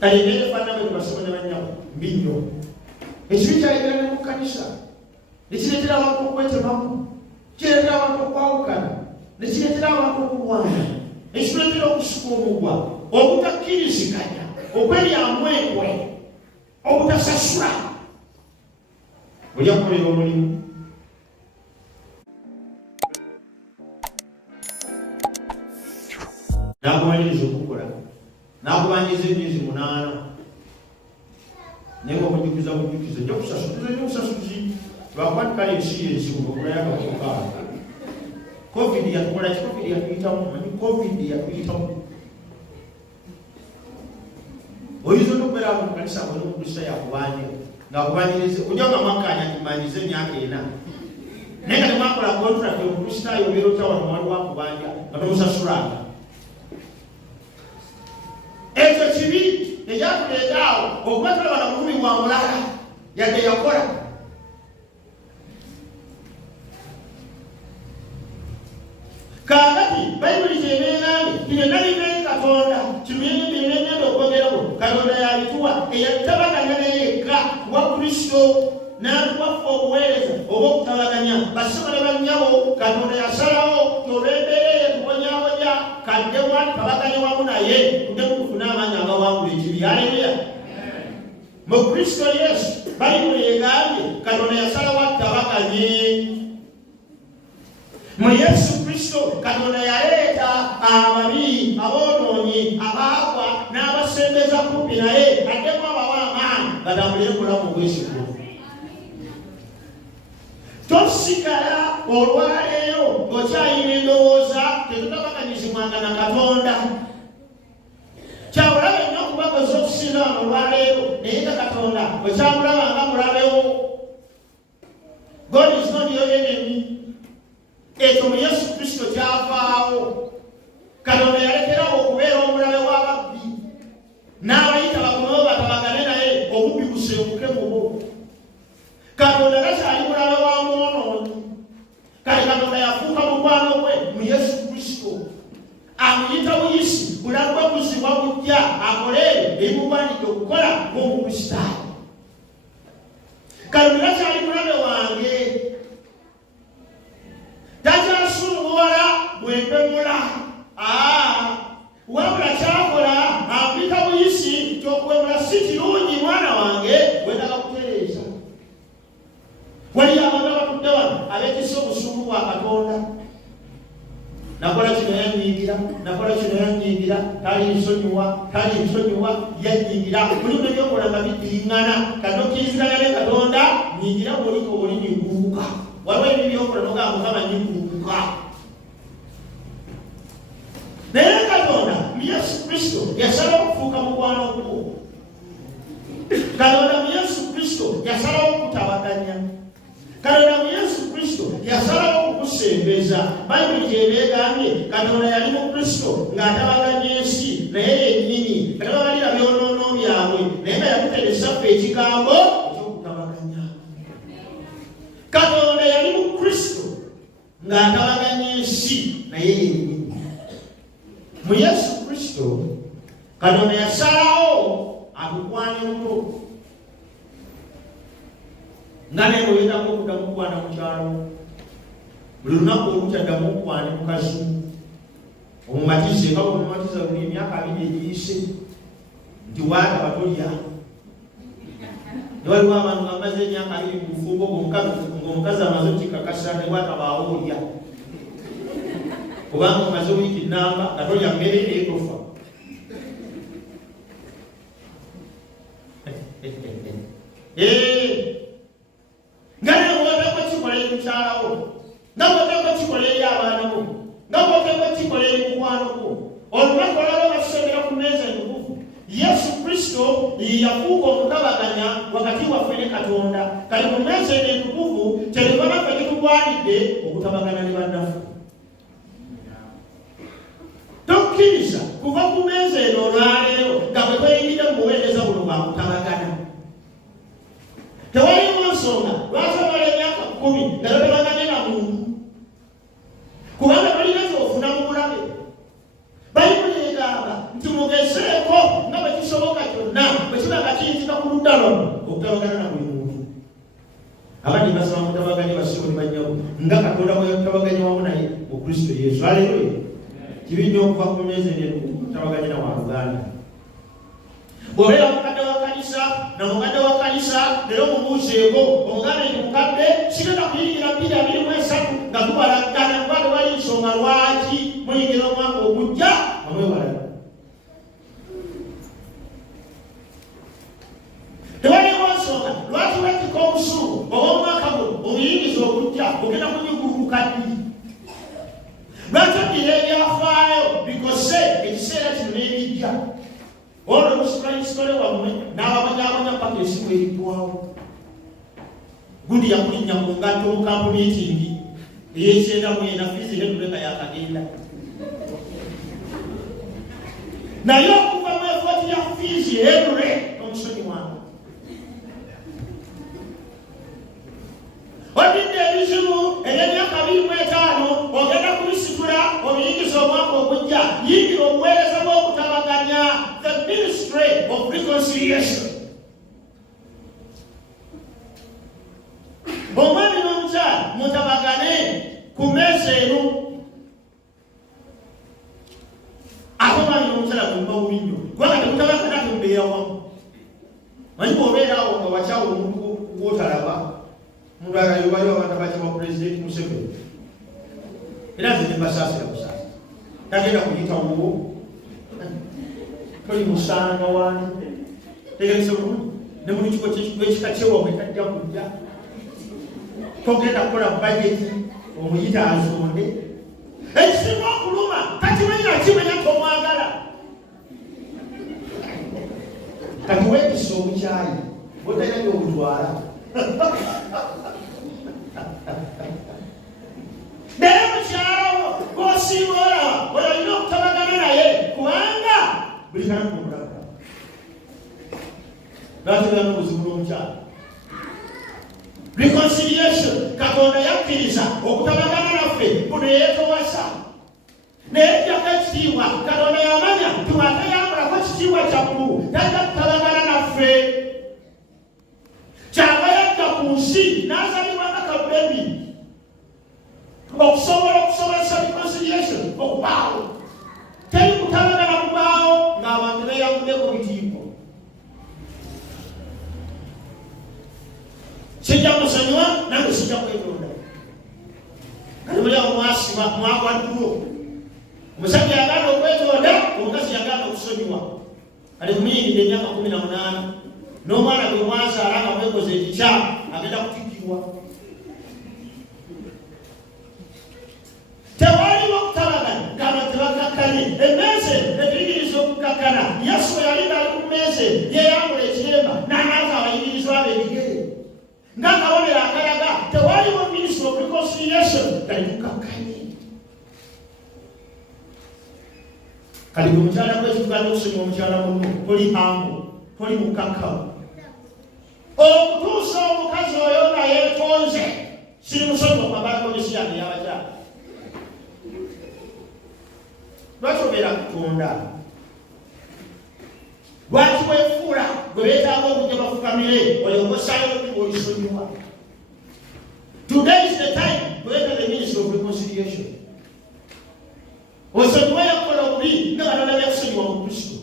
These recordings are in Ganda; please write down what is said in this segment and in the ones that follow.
kale ne fana bwe basomana banyawo mbinyo ekibi kyayigala ne mu kanisa nekireetera abantu okwetemamu kireetera abantu okwawukana nekireetera abantu okulwana nekireetera okusuka omugwa obutakkiriziganya okweryamwekwe obutasasula olyakolera omulimu nakumaliriza okukola nakubanyiza emyezi 8 naye ngaokujukiza bujukiza nja kusasuliza nyo obusasuzi lwakwandikala ensi yensibu okulayakaokaaga covid yatukola ki covid yatuyitamu manyi covid yatuyitamu oyinza okubeera mu kanisa ng'oli omukrista yakubanja ng'akubanyirize ojja nga mwakkanya tumanyize emyaka 4 naye nga temwakola contract omukristaayo obeera otya wano wali wakubanja nga tomusasulanga ekyo kibi ekyatuleetaawo okuba tulabana mukumi wa mulala yadde yakola kaakati bayibuli kyeneerambe tibenaliveeri katonda kimuyenebyengenda okwogerawo katonda yalituwa eyatabaganya neyekka wa kristo n'atuwaffe obuweereza oba okutabaganya basobole bannyabo katonda yasalawo olw'embeera eyetubonyabonya kadde wani tabaganya wamu naye tudde mukufuna amaanyi agawangula ekibi. Haleluya! mu kristo yesu bayibuli egambye katonda yasalawo atabaganye. Mu yesu kristo katonda yaleeta ababi aboonoonyi abaagwa n'abasembeza kumpi naye addemu abawa amaanyi batambulire mulamu obwesiko. Tosigala olwaleero ng'okyayina endowooza tetutabaganyizibwanga na katonda. Kyabulabe nnyo okubagoza okusinga wano olwaleero naye nga katonda okyamulabanga mulabewo. God is not your enemy. Ekyo mu yesu kristo kyavaawo. Katonda yalekerawo okubeera omulabe w'ababbi n'abayita bakomewo batabagane naye obubbi busenguke mu bo. Katonda takyali mulabe wa mwonoonyi. Kale katonda yafuuka mukwano gwe mu yesu kristo amuyita buyisi bulagwe buzibwa bujja akole ebimugwanidde okukola ng'omukristaayo. Katonda takyali mulabe wange. Takyasumbuwala bwempemula wabula kyakola ampita buyisi kyokwemula si kirungi mwana wange wendaga kutereeza. Waliyo abantu abatudde wano abeetisse obusungu bwa katonda. Nakola kino yanyiigira, nakola kino yanyiigira, talinsonyiwa yanyiigira. Mulimu nebyokola nga biddiŋŋana kati okkiriziganya ne katonda nyiigira bwoliko oli nyiguuka. Waliwo ebibi byokola nogamba Mukama nyiguuka. Naye katonda mu yesu kristo yasalawo okufuuka mukwano gwo. Katonda mu yesu kristo yasalawo okutabaganya. Katonda mu yesu kristo yasalawo okukusembeza. Bayibuli kyebegambye katonda yali mu kristo ng'atabaganya ensi naye yennyini atababalira byonoono byabwe naye nga yakuteresa ffe ekigambo ekyokutabaganya. Katonda yali mu kristo ng'atabaganya ensi naye yennyini. Mu yesu kristo katonda yasalawo akukwane muto. Nga naye oyinako okuddamu okukwana mu kyalo buli lunaku olukyaddamu okukwane mukazi omumatize nga omumatiza buli emyaka 2 egiyise nti waataba tolya. Newaliwo abantu bamaze emyaka 2 mu bufumbo ng'omukazi amaze okikakasa ne waataba awolya kubanga omaze wiiki nnamba nga tolya mmere etofa. Nga naye bw'oteekwa kikolera mukyalawo, nga bw'oteekwa kikolera abaana bo, nga bw'oteekwa kikolera mukwano gwo. Olunaku olwalwo batusomera ku mmeeza entukuvu yesu kristo yafuuka omutabaganya wakati waffe ne katonda. Kati ku mmeeza eno entukuvu kyeriva naffe kitugwanidde okutabagana ne bannaffe. Tokkiriza kuva ku mmeeza eno olwaleero nga bwe tweyingidde mu buweereza buno bwa kutabagana. Tewalimu nsonga lwaki omala emyaka 10 nga totabaganye na muntu kubanga tolina kyofuna mu bulabe. Bayibuli egamba nti mugezeeko nga bwe kisoboka kyonna kiyinzika ku ludda lwano okutabagana na buli muntu. Abandi basaba mutabaganye basibo ne bajjawo nga Katonda bwe yatabaganya wamu naye mu Kristo Yesu. Haleluya. Kibi nnyo okuva ku mmeeza eno kutabaganya na waluganda. Bw'obeera mukadde wa kanisa na mukadde wa kanisa leero mumuuzeeko omugambe nti mukadde sigenda kuyingira 2023 nga tubalagana kuba tewali nsonga lwaki muyingira omwaka ogujja nga mwewalana. Tewali nsonga lwaki weetika obusuulu obw'omwaka guno obuyingiza okujja ogenda kunyuguluka ddi. Lwaki oddira ebyafaayo bikose ekiseera kino n'ebijja. Olwo musitule wammwe n'ababanyabanya paka esimu eriggwawo. Gundi yakulinnya ku ngatto mu kampu miitingi ey'ekyenda mwenda fiizi n'etuleka yakagenda. Naye okuva mu efooti ya fiizi erure omusonyi wange. Odidde ebizibu eby'emyaka 25 ogenda kubisitula obiyingiza omwaka ogujja. Yingira obuweereza bw'okutabaganya, the ministry of reconciliation. Omwami n'omukyala mutabagane ku mmeeza eno. Ate omwami n'omukyala gumba bubi nnyo kubanga temutabagana temubeera wamu. Manyi bw'obeera awo nga wakyawa omuntu gw'otalaba. Omuntu agayobaliwo abantu abakyawa Pulezidenti Museveni. Era nze nembasaasira busaasi. Tagenda kuyitawo. Toli musanga wani. Tegereza bulungi. Ne mu kiko ky'ekika kyewabwe tajja kujja. Togenda kukola bajeti omuyita azonde. Ekisinga okuluma takimanya kimenya tomwagala. Kati weekisa obukyayi bw'otalina by'obutwala. Naye mukyalo gw'osiibula olina okutabagana naye kubanga buli kanaku omulaba. Lwaki olina n'obuzibu n'omukyalo? Reconciliation. Katonda yakkiriza okutabagana naffe buno yeetowasa. Naye jjako ekitiibwa Katonda yamanya tiwatayambulako ekitiibwa kyaggulu tajja kutabagana naffe. Kyava yajja ku nsi n'azalibwa nga kabebi okusobola okusobozesa reconciliation okubaawo. Teri kutabagana kubaawo ng'abantu beeyawuddeko bitiibwa. Sijja kusonyiwa nange sijja kwetonda. Kati muli awo mwasiba mwagwa ddulo. Omusajja yagaana okwetonda, omukazi yagaana okusonyiwa. Kati kumuyingidde emyaka 18 n'omwana gwe mwazaala nga mwekoze ekikyamu agenda kutikkirwa. Tewaliwo kutabagana ng'abantu tebakkakkanye. Emmeeza etuyigiriza okukakkana. Yesu bwe yali ng'ali ku mmeeza yeeyambula ekiremba n'anaaza abayigirizwa be ebigere. Ng'akabonero akalaga tewaliwo ministry of reconciliation gali kukakkanye. Kali gwe mukyala gw'ekituganda okusonyiwa omukyala munno toli hango, toli mukkakkamu. Okutuusa omukazi oyo nga yeetonze siri musonyiwa kwambala polisi yange y'abakyala. Lwaki obeera Katonda? Lwaki weefuula gwe beetaaga okujja bafukamire olyogosayo olisonyiwa? Today is the time to enter the ministry of reconciliation. Osonyiwa yakola obubi nga Katonda byakusonyiwa mu Kristo.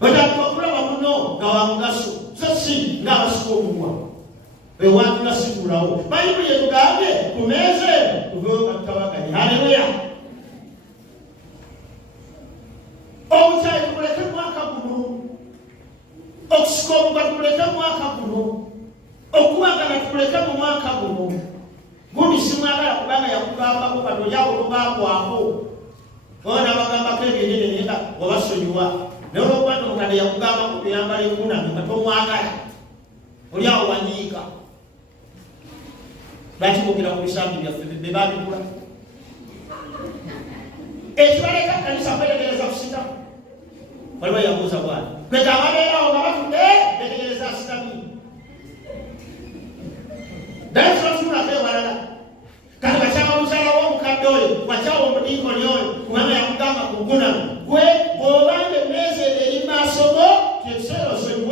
Otandika okulaba muno nga wa mugaso so si ng'abasika omumwa. Ewantula situulawo. Bayibuli etugambye ku mmeeza eno tuveewo nga tutabaganye. Haleluya. Obukyayi tubuleke mwaka guno. Okusika obuga tubuleke mwaka guno. Okubagana tubuleke mu mwaka guno. Gundi simwagala kubanga yakugambako Katonda yawo tubaakwako. Ona bagambako ebyenene naye nga wabasonyiwa. Naye olwokuba omukadde yakugambako tuyambala enkunamyo nga tomwagala. Oli awo wanyiika. Lwaki boogera ku bisambi byaffe be baabigula? Ekibaleka kanisa kwetegereza kusitamu. Waliwo yabuuza bwani. Kwega ababeerawo nga batudde betegereza asitamu. Naye tunatunulako ewalala. Kati bakyawa mukyala w'omukadde oyo, bakyawa omudiikoni oyo, kubanga yakugamba ku nkunamyo. Gwe bw'obanga emmeeza eri maaso go, kyekiseera osonyiwe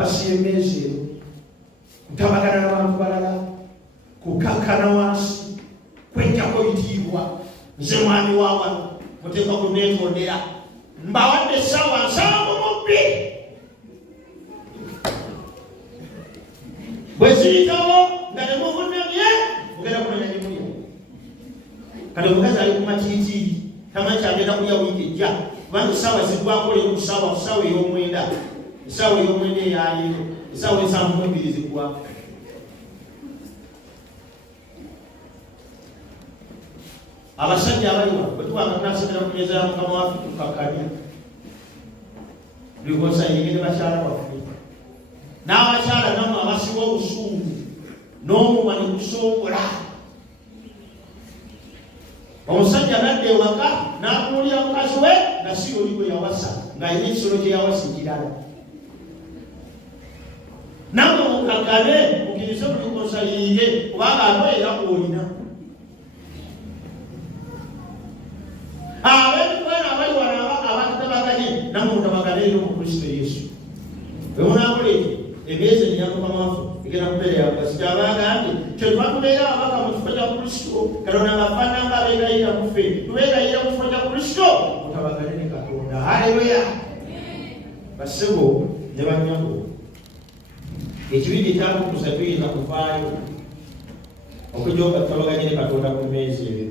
basiyembeeze kutabagana n'abantu balala kukakkana wansi kwejjako bitiibwa nze mwami wa wano muteekwa kuneetondera mbawadde essaawa 72 bwe ziyitawo nga temuvunnamye ogenda kumanya nyimulya kati omukazi ali ku makiikiri tamanyi kyagenda kulya wiiki ejja kubanga essaawa ziggwako leero ku ssaawa ey'omwenda essaawa ey'omwenda eyaleero essaawa 72 ziggwako. Abasajja abali wano bwe tuba nga tunasomera ku mmeeza ya Mukama waffe tukakkanya buli kosa yegende bakyala baffe n'abakyala nammwe abasiwa obusungu n'omumwa ne gusongola. Omusajja nadda ewaka n'akuulira mukazi we nga si oli gwe yawasa ng'alina ekisolo kye yawasa ekirala. Nammwe mukakkane mukirize buli kosa yiye kubanga ate era olina. Ab'emitwalo abali wano abatabaganye nammwe mutabagane eri mu Kristo Yesu. Bwe munaakola ekyo emyezi enya Mukama waffe egenda kubeera yamugaso. Kyabagambye kyetuba tubeera ababaka mu kifo kya Kristo Katonda ng'afaanana ng'abeegayirira mu ffe tubeegayirira mu kifo kya Kristo mutabagane ne Katonda. Haleluya! Bassebo ne bannyago ekibindi kyatukusa tuyinza kuvaayo okujja nga tutabaganye ne Katonda ku mmeezi ebyo.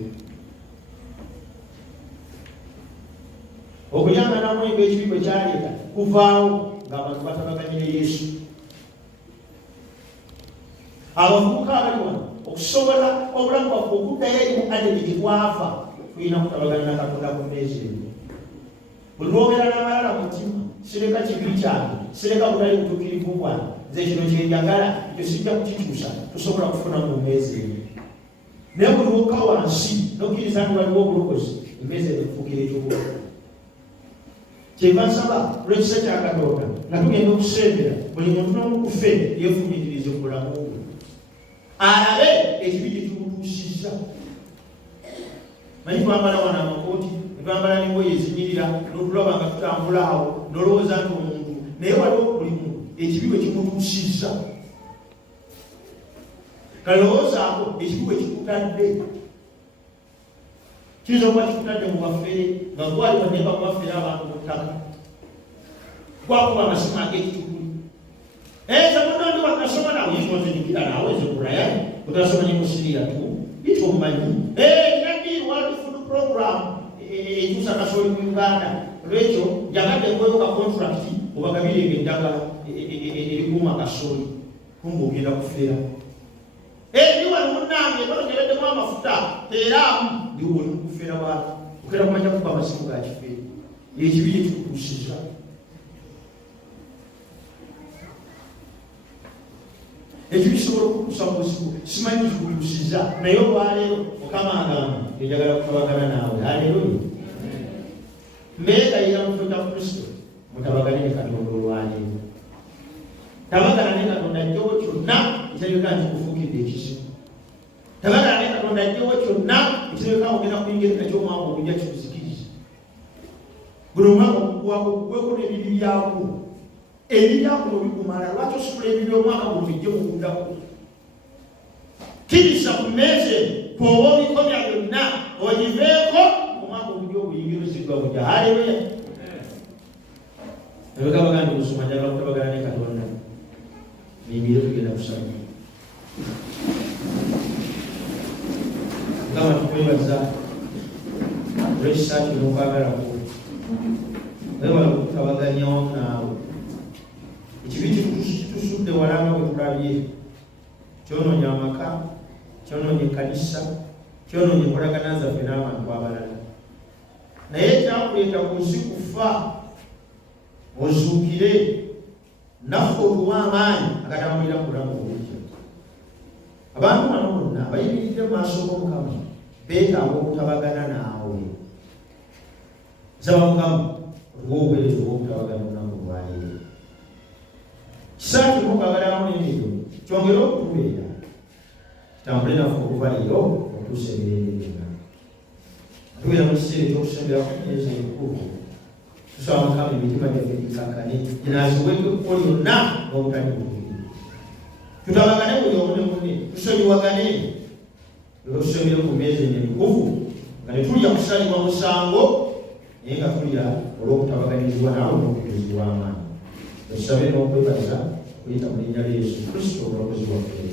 Okulyanganamu ng'ekibi bwe kyaleeta kuvaawo ng'abantu batabaganye ne Yesu. Abavubuka abali wano okusobola obulamu bwaffe okuddayo eri mu Adeni gye twava tulina kutabagana na Katonda ku mmeezi ebyo. Buli lwobeera n'abalala mu mutima sireka kibi kyange sireka butali butuukirivu bwange nze kino kyenjagala ekyo sijja kukikyusa tusobola kufuna mu mmeezi ebyo. Naye buli lwokka wansi n'okkiriza nti waliwo obulokozi emmeezi ebyo tufuukira ekyobulokozi. Kyeva nsaba olw'ekisa kya Katonda nga tugenda okusembera buli muntu n'omu ku ffe yeefumiitirize mu bulamu bwe alabe ekibi kye tumutuusizza. Manyi twambala wano amakooti ne twambala n'engoye ezinyirira n'otulaba nga tutambula awo n'olowooza nti omuntu naye waliwo buli muntu ekibi bwe kimutuusizza. Kalowoozaako ekibi bwe kikutadde kiyinza okuba kikutadde mu bafere nga gwali wademba mu bafere abantu mu ttaka gwakuba amasimu ag'ekitukuli. Eza munondi wakasoma nawe yingonzenyukira nawe ezekulaya utasoma nyekosiriya tu bityo omumanyi nadi World Food Program ekyusa kasooli mu Uganda. Olwekyo njagadde nkweyo ka contract obagabirenge eddagala erikuuma kasooli kumba ogenda kufeera. Ndi wano munnange nogereddemu amafuta teeraamu ndiwo oli mukufeera bantu okera kumanya kuba amasimu ga kifeera ekibi kye kikutuusizza. Ekyo kisobola okutuusa mu buzibu simanyi kikutuusizza naye olwaleero Mukama agamba njagala kutabagana naawe. Haleluya! Mbeegayirira mu kifo kya Kristo mutabagane ne Katonda olwaleero. Tabagana ne Katonda ajjewo kyonna ekirabika nti kufuukidde ekizibu. Tabagana ne Katonda ajjewo kyonna ekirabika ogenda kuyingira nakyo omwaka ogujja kikuzikiriza. Guno omwaka ogugwako gugweko n'ebibi byakwo. Ebibi byakuno bikumala lwaki osubula ebibi omwaka guno bijje mukundaku. Kkiriza ku mmeezi bw'oba obikomya byonna ogiveeko omwaka ogujja obuyingirizibwa bujja. Haleluya! Ebeka bagandi kusoma njagala kutabagana ne Katonda nimbire tugenda kusaba. Mukama tukwebaza olw'ekisa kino okwagala kwo. Webala okutabaganya wamu naawe. Ekibi kitusudde wala nga bwe tulabye kyonoonya amaka, kyonoonya ekkanisa, kyonoonya enkolagana zaffe n'abantu abalala. Naye kyakuleeta ku nsi kufa ozuukire naffe oluwa amaanyi agatambulira mu bulamu obujja. Abantu bano bonna bayimiridde mu maaso g'Omukama beetaaga okutabagana naawe. Nsaba Mukama oluwa obuweereza obw'okutabagana olunaku olwaleero. Kisaaki mukwagalamu n'emiro kyongere okutubeera kitambule naffe okuva leero okutuusa emirembe gyonna. Tubeera mu kiseera ekyokusembera ku mmeeza enkulu tusaba Mukama emitima gyaffe gikakkane ginaazibweko okukola yonna n'obutali butuufu. Tutabagane buli omu ne munne, tusonyiwagane olwo tusomere ku mmeeza emitukuvu nga ne tulya kusalibwa musango naye nga tulya olw'okutabaganyizibwa naawe n'okutuzibwa amaanyi. Tusabe n'okwebaza okuyita mu linnya lya Yesu Kristo omulokozi waffe.